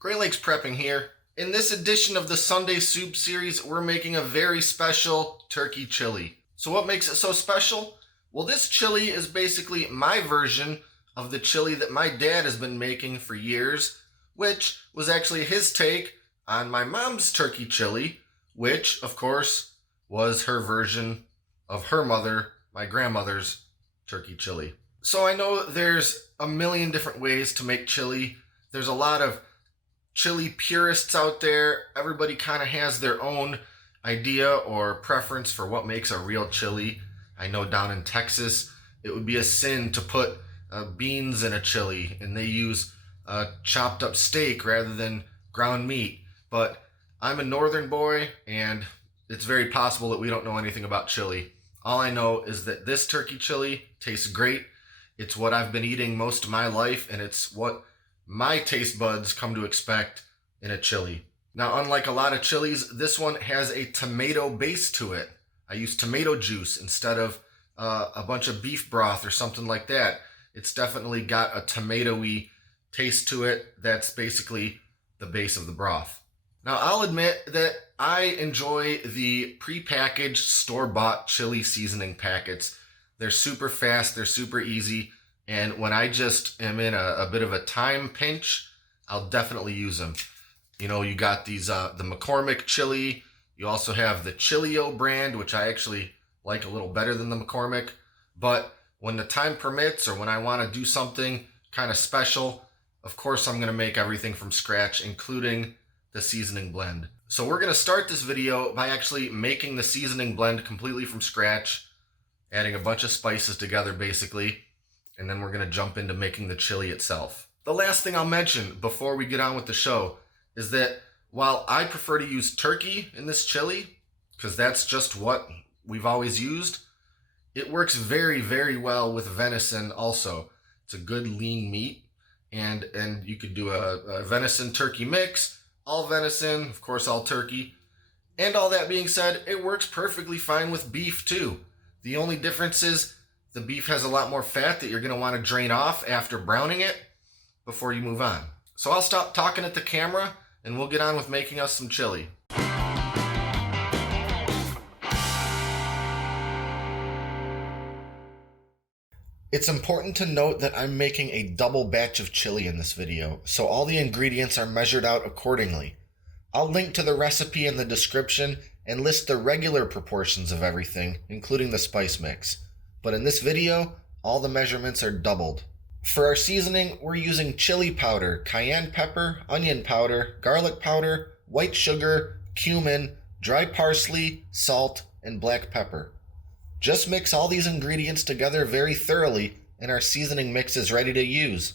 Great Lakes Prepping here. In this edition of the Sunday Soup series, we're making a very special turkey chili. So what makes it so special? Well, this chili is basically my version of the chili that my dad has been making for years, which was actually his take on my mom's turkey chili, which, of course, was her version of her mother, my grandmother's turkey chili. So I know there's a million different ways to make chili. There's a lot of chili purists out there. Everybody kind of has their own idea or preference for what makes a real chili. I know down in Texas, it would be a sin to put beans in a chili, and they use chopped up steak rather than ground meat. But I'm a northern boy, and it's very possible that we don't know anything about chili. All I know is that this turkey chili tastes great. It's what I've been eating most of my life, and it's what my taste buds come to expect in a chili. Now, unlike a lot of chilies, this one has a tomato base to it. I use tomato juice instead of a bunch of beef broth or something like that. It's definitely got a tomatoey taste to it. That's basically the base of the broth. Now, I'll admit that I enjoy the prepackaged store-bought chili seasoning packets. They're super fast, they're super easy, and when I just am in a bit of a time pinch, I'll definitely use them. You know, you got these, the McCormick chili. You also have the Chilio brand, which I actually like a little better than the McCormick. But when the time permits or when I want to do something kind of special, of course I'm going to make everything from scratch, including the seasoning blend. So we're going to start this video by actually making the seasoning blend completely from scratch, adding a bunch of spices together basically, and then we're going to jump into making the chili itself. The last thing I'll mention before we get on with the show is that while I prefer to use turkey in this chili, because that's just what we've always used, it works very, very well with venison also. It's a good lean meat, and you could do a venison turkey mix, all venison, of course all turkey. And all that being said, it works perfectly fine with beef too. The only difference is the beef has a lot more fat that you're going to want to drain off after browning it before you move on. So I'll stop talking at the camera and we'll get on with making us some chili. It's important to note that I'm making a double batch of chili in this video, so all the ingredients are measured out accordingly. I'll link to the recipe in the description and list the regular proportions of everything, including the spice mix. But in this video, all the measurements are doubled. For our seasoning, we're using chili powder, cayenne pepper, onion powder, garlic powder, white sugar, cumin, dry parsley, salt, and black pepper. Just mix all these ingredients together very thoroughly, and our seasoning mix is ready to use.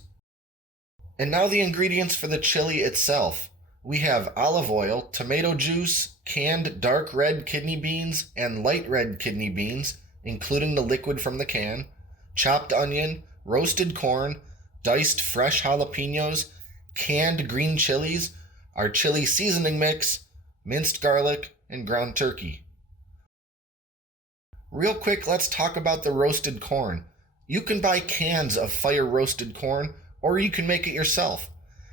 And now the ingredients for the chili itself. We have olive oil, tomato juice, canned dark red kidney beans, and light red kidney beans, including the liquid from the can, chopped onion, roasted corn, diced fresh jalapenos, canned green chilies, our chili seasoning mix, minced garlic, and ground turkey. Real quick, let's talk about the roasted corn. You can buy cans of fire roasted corn, or you can make it yourself.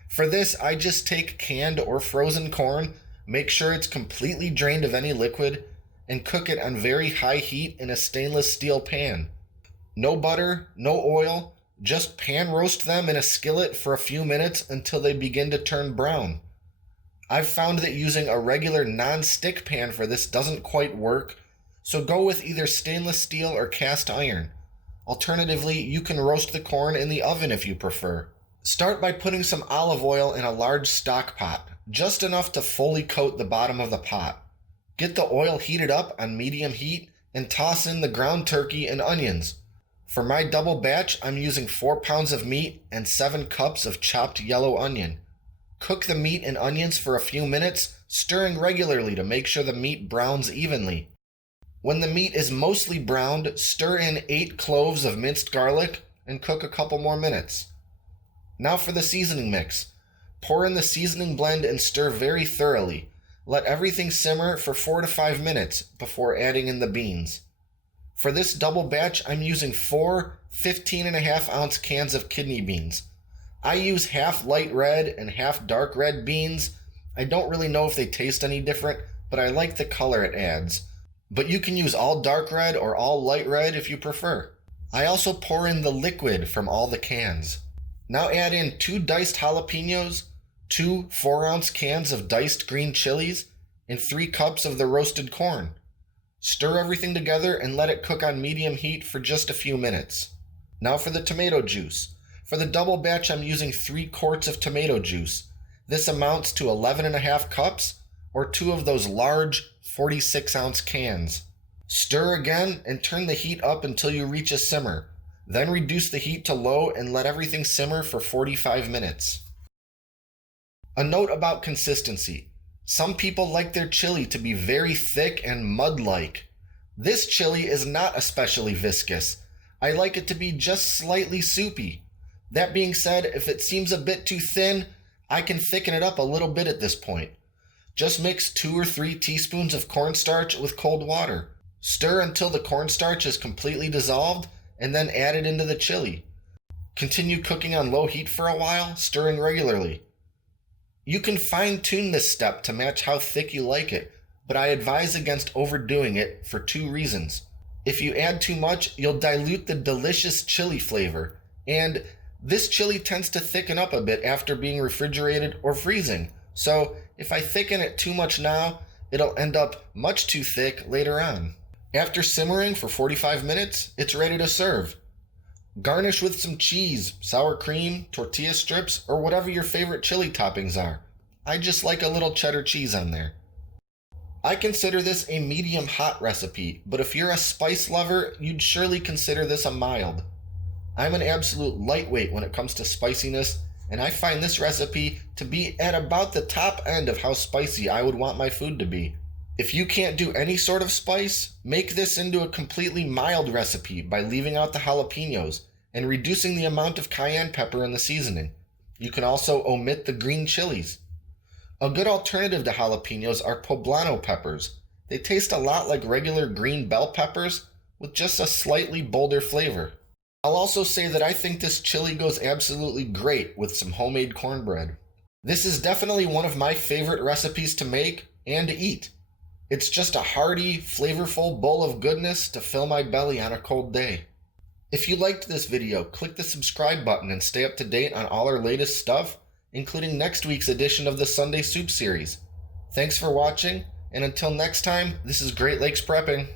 For this, I just take canned or frozen corn, make sure it's completely drained of any liquid, and cook it on very high heat in a stainless steel pan. No butter, no oil, just pan roast them in a skillet for a few minutes until they begin to turn brown. I've found that using a regular non-stick pan for this doesn't quite work, so go with either stainless steel or cast iron. Alternatively, you can roast the corn in the oven if you prefer. Start by putting some olive oil in a large stock pot, just enough to fully coat the bottom of the pot. Get the oil heated up on medium heat and toss in the ground turkey and onions. For my double batch, I'm using 4 pounds of meat and 7 cups of chopped yellow onion. Cook the meat and onions for a few minutes, stirring regularly to make sure the meat browns evenly. When the meat is mostly browned, stir in 8 cloves of minced garlic and cook a couple more minutes. Now for the seasoning mix. Pour in the seasoning blend and stir very thoroughly. Let everything simmer for 4 to 5 minutes before adding in the beans. For this double batch, I'm using 4 15.5-ounce cans of kidney beans. I use half light red and half dark red beans. I don't really know if they taste any different, but I like the color it adds. But you can use all dark red or all light red if you prefer. I also pour in the liquid from all the cans. Now add in 2 diced jalapenos, 2 4-ounce cans of diced green chilies, and 3 cups of the roasted corn. Stir everything together and let it cook on medium heat for just a few minutes. Now for the tomato juice. For the double batch, I'm using 3 quarts of tomato juice. This amounts to 11.5 cups, or 2 of those large 46-ounce cans. Stir again and turn the heat up until you reach a simmer. Then reduce the heat to low and let everything simmer for 45 minutes. A note about consistency. Some people like their chili to be very thick and mud-like. This chili is not especially viscous. I like it to be just slightly soupy. That being said, if it seems a bit too thin, I can thicken it up a little bit at this point. Just mix 2 or 3 teaspoons of cornstarch with cold water. Stir until the cornstarch is completely dissolved, and then add it into the chili. Continue cooking on low heat for a while, stirring regularly. You can fine-tune this step to match how thick you like it, but I advise against overdoing it for 2 reasons. If you add too much, you'll dilute the delicious chili flavor, and this chili tends to thicken up a bit after being refrigerated or freezing. So if I thicken it too much now, it'll end up much too thick later on. After simmering for 45 minutes, it's ready to serve. Garnish with some cheese, sour cream, tortilla strips, or whatever your favorite chili toppings are. I just like a little cheddar cheese on there. I consider this a medium hot recipe, but if you're a spice lover, you'd surely consider this a mild. I'm an absolute lightweight when it comes to spiciness, and I find this recipe to be at about the top end of how spicy I would want my food to be. If you can't do any sort of spice, make this into a completely mild recipe by leaving out the jalapenos and reducing the amount of cayenne pepper in the seasoning. You can also omit the green chilies. A good alternative to jalapenos are poblano peppers. They taste a lot like regular green bell peppers with just a slightly bolder flavor. I'll also say that I think this chili goes absolutely great with some homemade cornbread. This is definitely one of my favorite recipes to make and to eat. It's just a hearty, flavorful bowl of goodness to fill my belly on a cold day. If you liked this video, click the subscribe button and stay up to date on all our latest stuff, including next week's edition of the Sunday Soup series. Thanks for watching, and until next time, this is Great Lakes Prepping.